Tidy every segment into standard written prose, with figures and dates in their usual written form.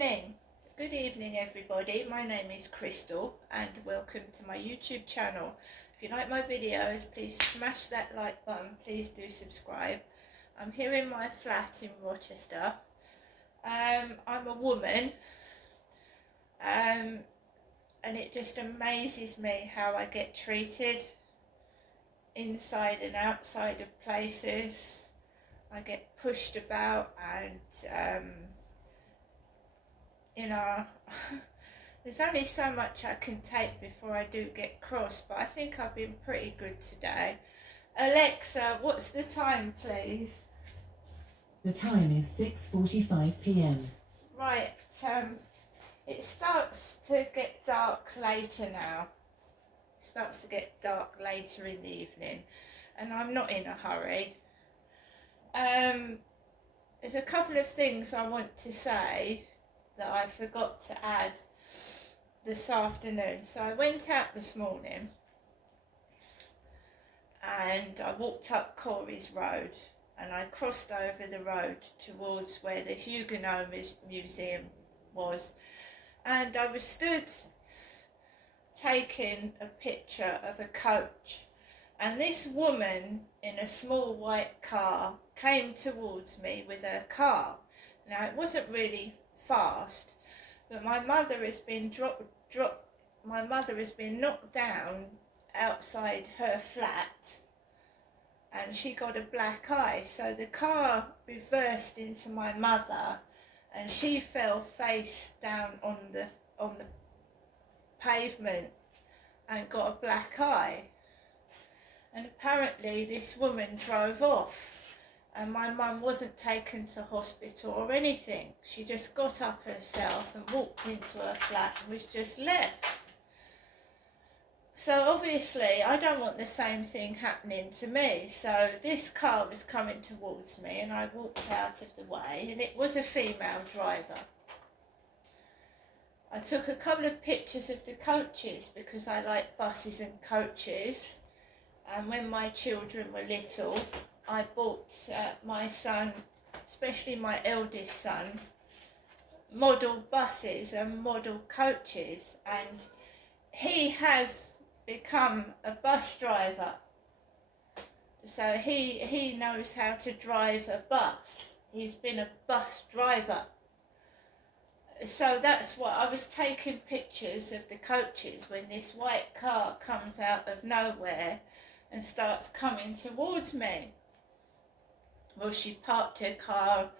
evening. Good evening, everybody. My name is Crystal and welcome to my YouTube channel. If you like my videos, please smash that like button. Please do subscribe. I'm here in my flat in Rochester. I'm a woman and it just amazes me how I get treated inside and outside of places. I get pushed about and you know, there's only so much I can take before I do get cross, but I think I've been pretty good today. Alexa, what's the time, please? The time is 6:45 p.m. Right, it starts to get dark later now. It starts to get dark later in the evening, and I'm not in a hurry. There's a couple of things I want to say that I forgot to add this afternoon. So I went out this morning and I walked up Corey's Road and I crossed over the road towards where the Huguenot Museum was, and I was stood taking a picture of a coach, and this woman in a small white car came towards me with her car. Now it wasn't really fast, but my mother has been knocked down outside her flat and she got a black eye, so the car reversed into my mother and she fell face down on the pavement and got a black eye, and apparently this woman drove off. And my mum wasn't taken to hospital or anything. She just got up herself and walked into her flat and was just left. So obviously I don't want the same thing happening to me. So this car was coming towards me and I walked out of the way, and it was a female driver. I took a couple of pictures of the coaches because I like buses and coaches. And when my children were little, I bought my son, especially my eldest son, model buses and model coaches, and he has become a bus driver. So he knows how to drive a bus. He's been a bus driver. So that's what I was taking pictures of the coaches when this white car comes out of nowhere and starts coming towards me. Well, she parked her car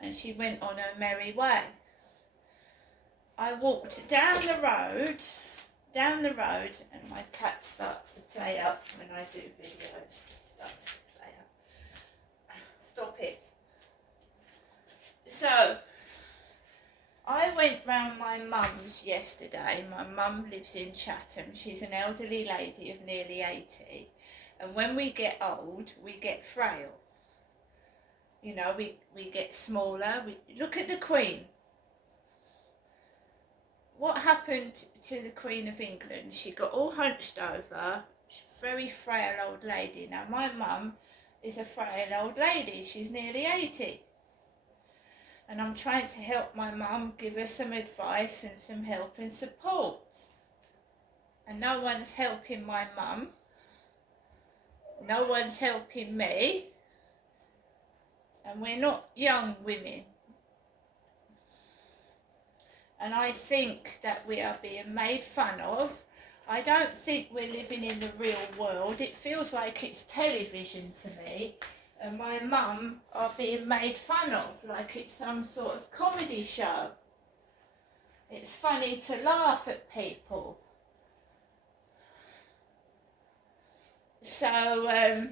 and she went on her merry way. I walked down the road, and my cat starts to play up when I do videos. It starts to play up. Stop it. So, I went round my mum's yesterday. My mum lives in Chatham. She's an elderly lady of nearly 80. And when we get old, we get frail. You know, we get smaller. Look at the Queen. What happened to the Queen of England? She got all hunched over. She's a very frail old lady. Now, my mum is a frail old lady. She's nearly 80. And I'm trying to help my mum, give her some advice and some help and support. And no one's helping my mum. No one's helping me. And we're not young women. And I think that we are being made fun of. I don't think we're living in the real world. It feels like it's television to me. And my mum are being made fun of, like it's some sort of comedy show. It's funny to laugh at people. So,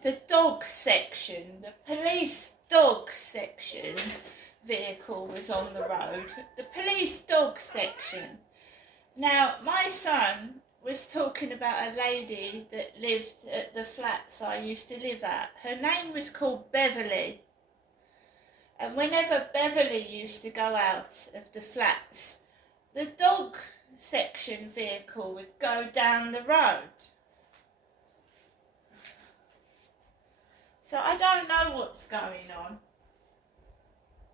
the dog section, the police dog section vehicle was on the road. The police dog section. Now, my son was talking about a lady that lived at the flats I used to live at. Her name was called Beverly. And whenever Beverly used to go out of the flats, the dog section vehicle would go down the road. So I don't know what's going on.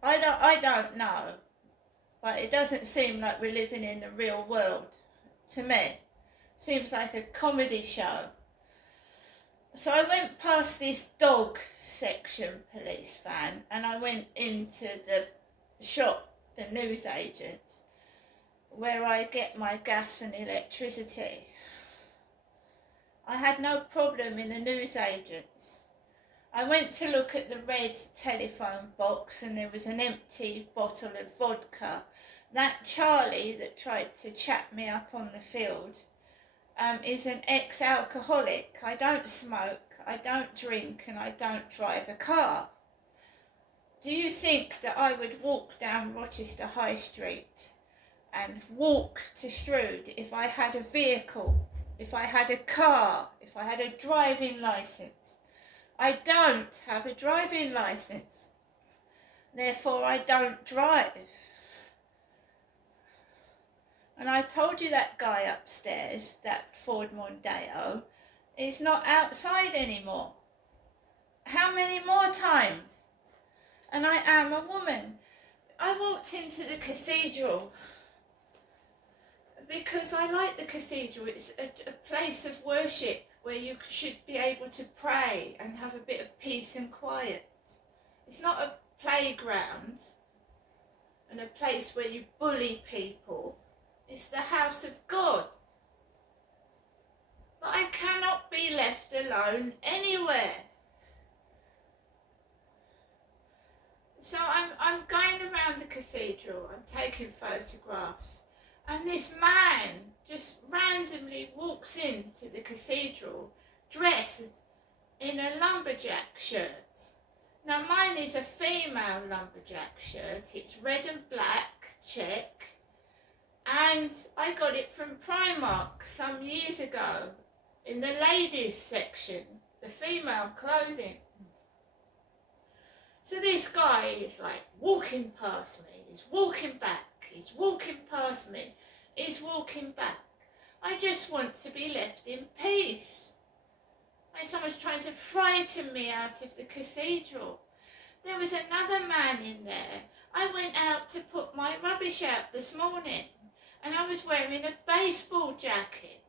I don't know. but it doesn't seem like we're living in the real world to me. Seems like a comedy show. So I went past this dog section police van, and I went into the shop, the newsagents, where I get my gas and electricity. I had no problem in the newsagents. I went to look at the red telephone box, and there was an empty bottle of vodka. That Charlie that tried to chat me up on the field is an ex-alcoholic. I don't smoke, I don't drink, and I don't drive a car. Do you think that I would walk down Rochester High Street and walk to Strood if I had a vehicle, if I had a car, if I had a driving licence? I don't have a driving licence, therefore I don't drive. And I told you that guy upstairs, that Ford Mondeo, is not outside anymore. How many more times? And I am a woman. I walked into the cathedral because I like the cathedral. It's a place of worship where you should be able to pray and have a bit of peace and quiet. It's not a playground and a place where you bully people. It's the house of God. But I cannot be left alone anywhere. So I'm going around the cathedral, I'm taking photographs, and this man just randomly walks into the cathedral dressed in a lumberjack shirt. Now mine is a female lumberjack shirt, it's red and black, check. And I got it from Primark some years ago in the ladies section, the female clothing. So this guy is like walking past me, he's walking back, he's walking past me, he's walking back. I just want to be left in peace. Like someone's trying to frighten me out of the cathedral. There was another man in there. I went out to put my rubbish out this morning, and I was wearing a baseball jacket.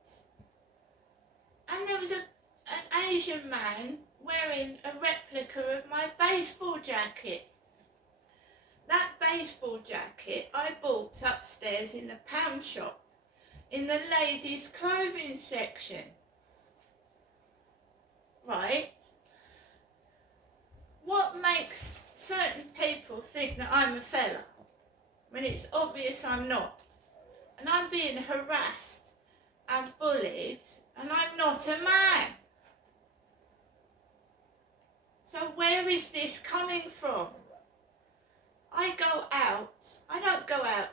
And there was an Asian man wearing a replica of my baseball jacket. That baseball jacket I bought upstairs in the pound shop, in the ladies' clothing section. Right? What makes certain people think that I'm a fella when it's obvious I'm not? And I'm being harassed and bullied, and I'm not a man. So where is this coming from? I go out, I don't go out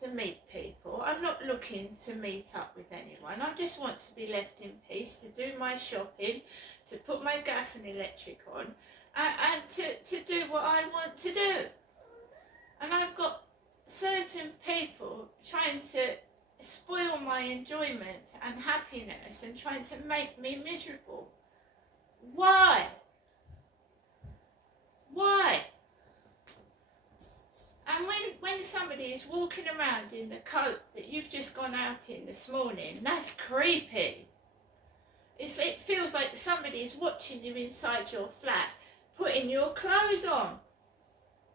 to meet people. I'm not looking to meet up with anyone. I just want to be left in peace, to do my shopping, to put my gas and electric on, and to do what I want to do. And I've got certain people trying to spoil my enjoyment and happiness and trying to make me miserable. Why? Why? And when somebody is walking around in the coat that you've just gone out in this morning, that's creepy. It feels like somebody is watching you inside your flat, putting your clothes on.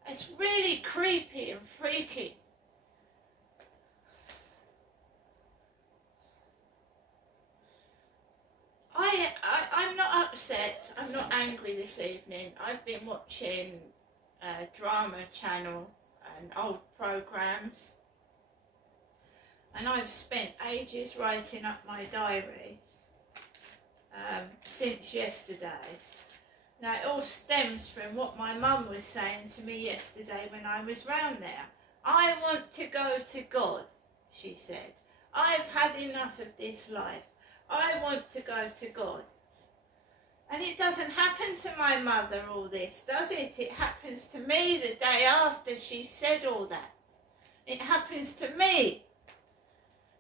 It's really creepy and freaky. I'm not upset, I'm not angry this evening. I've been watching drama channel and old programmes, and I've spent ages writing up my diary since yesterday. Now it all stems from what my mum was saying to me yesterday when I was round there. I want to go to God, she said. I've had enough of this life. I want to go to God. And it doesn't happen to my mother, all this, does it? It happens to me the day after she said all that. It happens to me.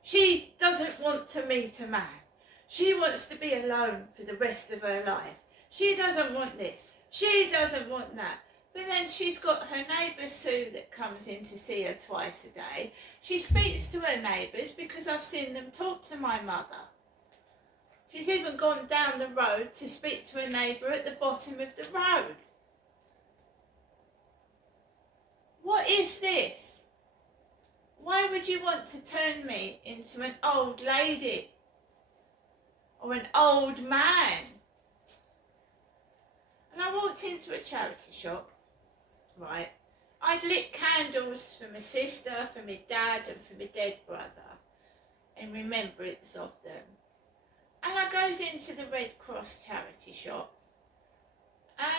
She doesn't want to meet a man. She wants to be alone for the rest of her life. She doesn't want this. She doesn't want that. But then she's got her neighbour Sue that comes in to see her twice a day. She speaks to her neighbours because I've seen them talk to my mother. She's even gone down the road to speak to a neighbour at the bottom of the road. What is this? Why would you want to turn me into an old lady or an old man? And I walked into a charity shop, right? I'd lit candles for my sister, for my dad and for my dead brother in remembrance of them. And I goes into the Red Cross charity shop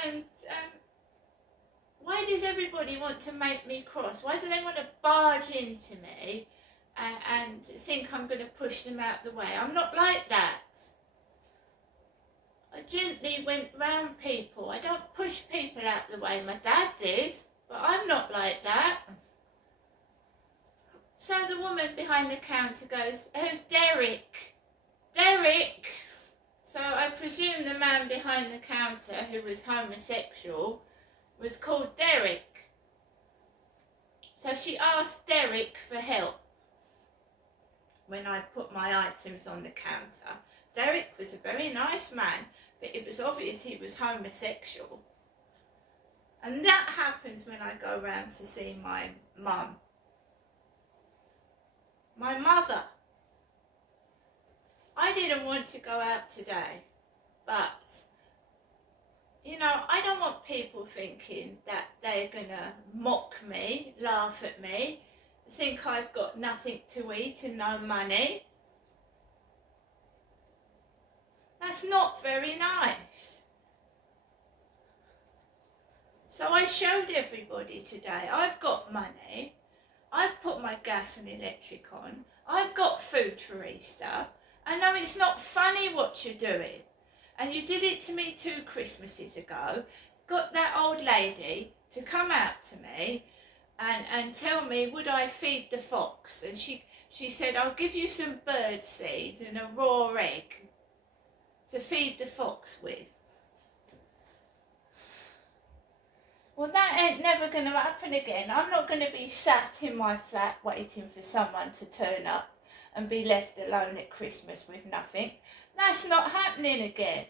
and why does everybody want to make me cross? Why do they want to barge into me and think I'm going to push them out the way? I'm not like that. I gently went round people. I don't push people out the way. My dad did, but I'm not like that. So the woman behind the counter goes, "Oh, Derek, Derek." So I presume the man behind the counter who was homosexual was called Derek. So she asked Derek for help when I put my items on the counter. Derek was a very nice man, but it was obvious he was homosexual. And that happens when I go round to see my mum. My mother. I didn't want to go out today, but you know, I don't want people thinking that they're going to mock me, laugh at me, think I've got nothing to eat and no money. That's not very nice. So I showed everybody today, I've got money, I've put my gas and electric on, I've got food for Easter. I know it's not funny what you're doing. And you did it to me 2 Christmases ago, got that old lady to come out to me and tell me would I feed the fox. And she said, "I'll give you some bird seed and a raw egg to feed the fox with." Well, that ain't never going to happen again. I'm not going to be sat in my flat waiting for someone to turn up and be left alone at Christmas with nothing. That's not happening again.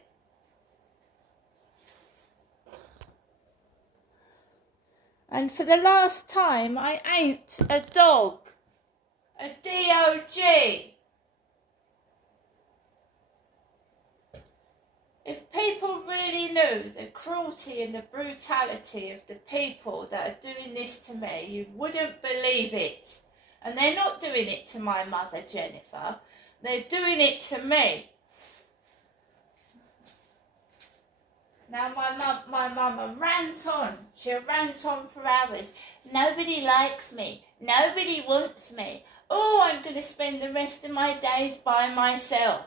And for the last time, I ain't a dog. A D-O-G. If people really knew the cruelty and the brutality of the people that are doing this to me, you wouldn't believe it. And they're not doing it to my mother, Jennifer. They're doing it to me. Now my mama rant on. She rant on for hours. Nobody likes me. Nobody wants me. Oh, I'm going to spend the rest of my days by myself.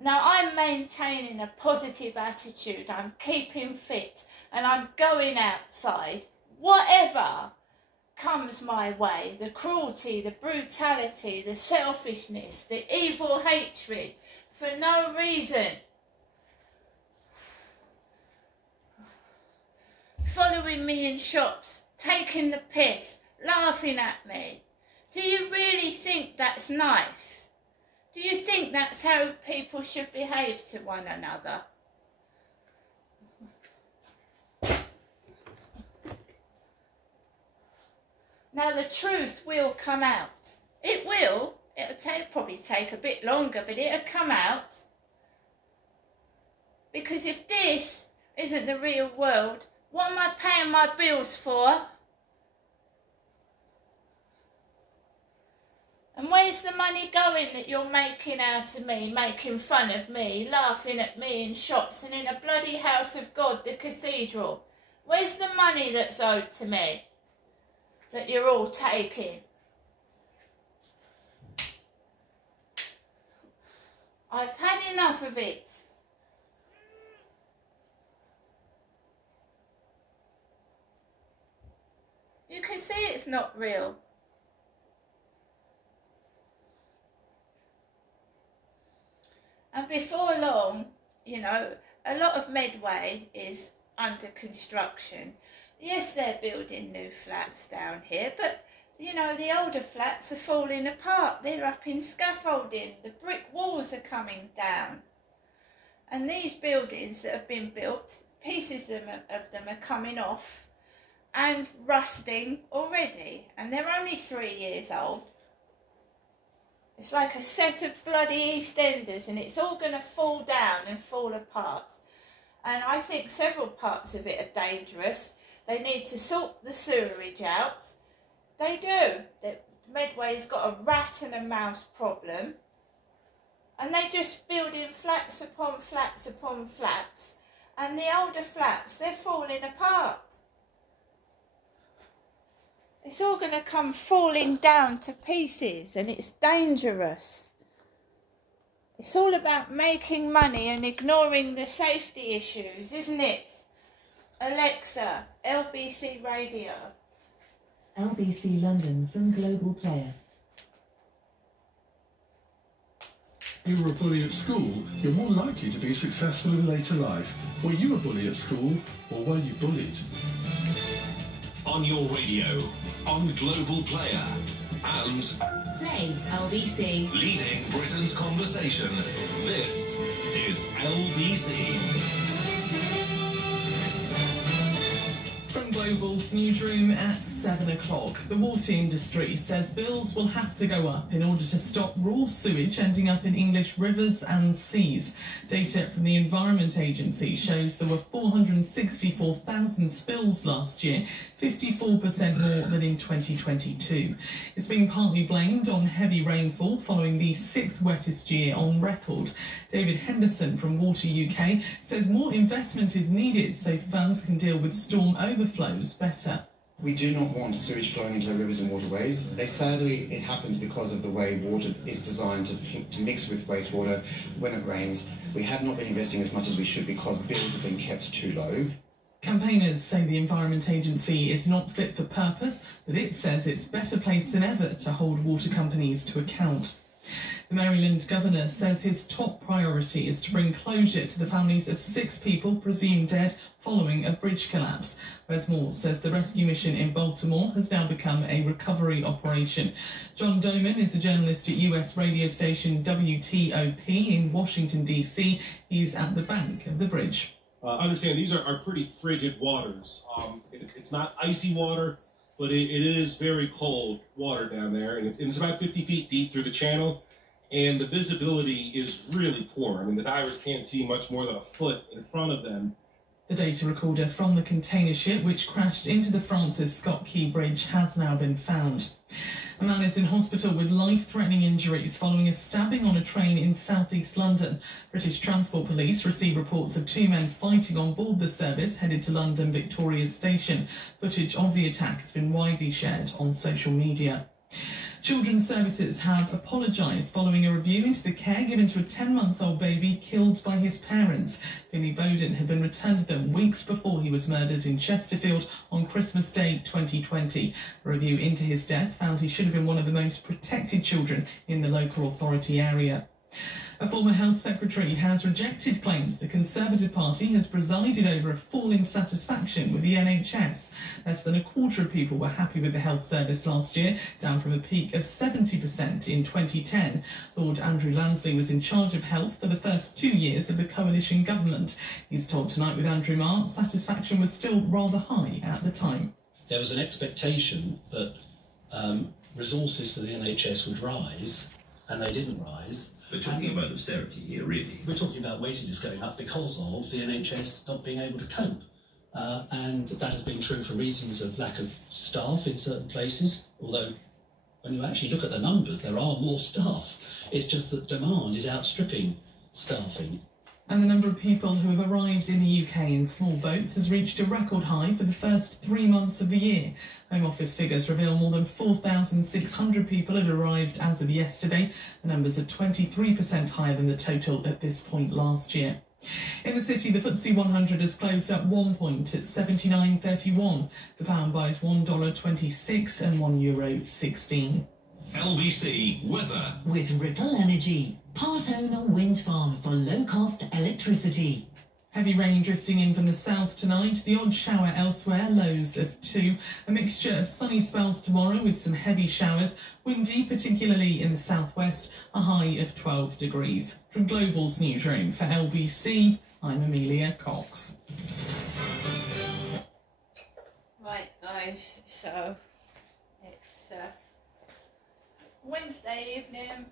Now I'm maintaining a positive attitude. I'm keeping fit and I'm going outside. Whatever comes my way, the cruelty, the brutality, the selfishness, the evil hatred, for no reason. Following me in shops, taking the piss, laughing at me. Do you really think that's nice? Do you think that's how people should behave to one another? Now the truth will come out. It will. It'll probably take a bit longer, but it'll come out. Because if this isn't the real world, what am I paying my bills for? And where's the money going that you're making out of me, making fun of me, laughing at me in shops and in a bloody house of God, the cathedral? Where's the money that's owed to me that you're all taking? I've had enough of it. You can see it's not real. And before long, you know, a lot of Medway is under construction. Yes, they're building new flats down here, but you know, the older flats are falling apart. They're up in scaffolding. The brick walls are coming down. And these buildings that have been built, pieces of them are coming off and rusting already. And they're only 3 years old. It's like a set of bloody EastEnders, and it's all going to fall down and fall apart. And I think several parts of it are dangerous. They need to sort the sewerage out. They do. Medway's got a rat and a mouse problem. And they're just building flats upon flats upon flats. And the older flats, they're falling apart. It's all going to come falling down to pieces, and it's dangerous. It's all about making money and ignoring the safety issues, isn't it? Alexa, LBC Radio. LBC London from Global Player. You were a bully at school, you're more likely to be successful in later life. Were you a bully at school, or were you bullied? On your radio, on Global Player, and Play LBC. leading Britain's conversation. This is LBC. From Global's newsroom at 7 o'clock, the water industry says bills will have to go up in order to stop raw sewage ending up in English rivers and seas. Data from the Environment Agency shows there were 464,000 spills last year, 54% more than in 2022. It's been partly blamed on heavy rainfall following the 6th wettest year on record. David Henderson from Water UK says more investment is needed so firms can deal with storm overflows better. We do not want sewage flowing into our rivers and waterways. Sadly, it happens because of the way water is designed to mix with wastewater when it rains. We have not been investing as much as we should because bills have been kept too low. Campaigners say the Environment Agency is not fit for purpose, but it says it's better placed than ever to hold water companies to account. The Maryland governor says his top priority is to bring closure to the families of 6 people presumed dead following a bridge collapse. Wes Moore says the rescue mission in Baltimore has now become a recovery operation. John Doman is a journalist at US radio station WTOP in Washington, D.C. He's at the bank of the bridge. Understand these are pretty frigid waters. It's not icy water, but it is very cold water down there, and it's about 50 feet deep through the channel, and the visibility is really poor. I mean, the divers can't see much more than a foot in front of them. The data recorder from the container ship which crashed into the Francis Scott Key Bridge has now been found. A man is in hospital with life-threatening injuries following a stabbing on a train in southeast London. British Transport Police received reports of 2 men fighting on board the service headed to London Victoria Station. Footage of the attack has been widely shared on social media. Children's Services have apologised following a review into the care given to a 10-month-old baby killed by his parents. Vinnie Bowden had been returned to them weeks before he was murdered in Chesterfield on Christmas Day 2020. A review into his death found he should have been one of the most protected children in the local authority area. A former health secretary has rejected claims the Conservative Party has presided over a fall in satisfaction with the NHS. Less than a quarter of people were happy with the health service last year, down from a peak of 70% in 2010. Lord Andrew Lansley was in charge of health for the first 2 years of the coalition government. He's told Tonight with Andrew Marr satisfaction was still rather high at the time. There was an expectation that resources for the NHS would rise, and they didn't rise. We're talking about austerity here, really. We're talking about waiting lists going up because of the NHS not being able to cope. And that has been true for reasons of lack of staff in certain places, although when you actually look at the numbers, there are more staff. It's just that demand is outstripping staffing. And the number of people who have arrived in the UK in small boats has reached a record high for the first 3 months of the year. Home Office figures reveal more than 4,600 people had arrived as of yesterday. The numbers are 23% higher than the total at this point last year. In the city, the FTSE 100 has closed up 1 point at 79.31. The pound buys $1.26 and €1.16. LBC Weather. With Ripple Energy, part-owner wind farm for low-cost electricity. Heavy rain drifting in from the south tonight, the odd shower elsewhere, lows of 2. A mixture of sunny spells tomorrow with some heavy showers, windy particularly in the southwest, a high of 12 degrees. From Global's newsroom for LBC, I'm Amelia Cox. Right guys, so it's Wednesday evening.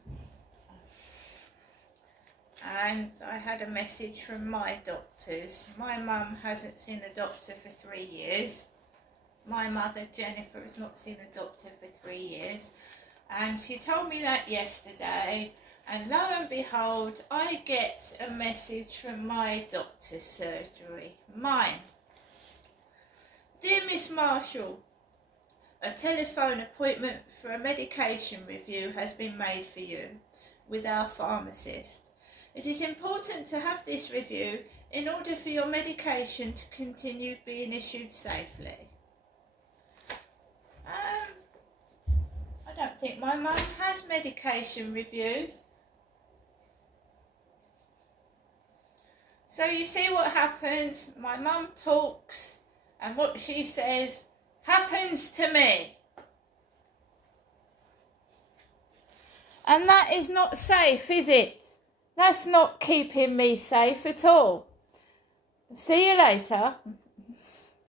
And I had a message from my doctors. My mum hasn't seen a doctor for 3 years. My mother, Jennifer, has not seen a doctor for 3 years. And she told me that yesterday. And lo and behold, I get a message from my doctor's surgery. Mine. Dear Miss Marshall, a telephone appointment for a medication review has been made for you with our pharmacist. It is important to have this review in order for your medication to continue being issued safely. I don't think my mum has medication reviews. So you see what happens. My mum talks and what she says happens to me. And that is not safe, is it? That's not keeping me safe at all. See you later.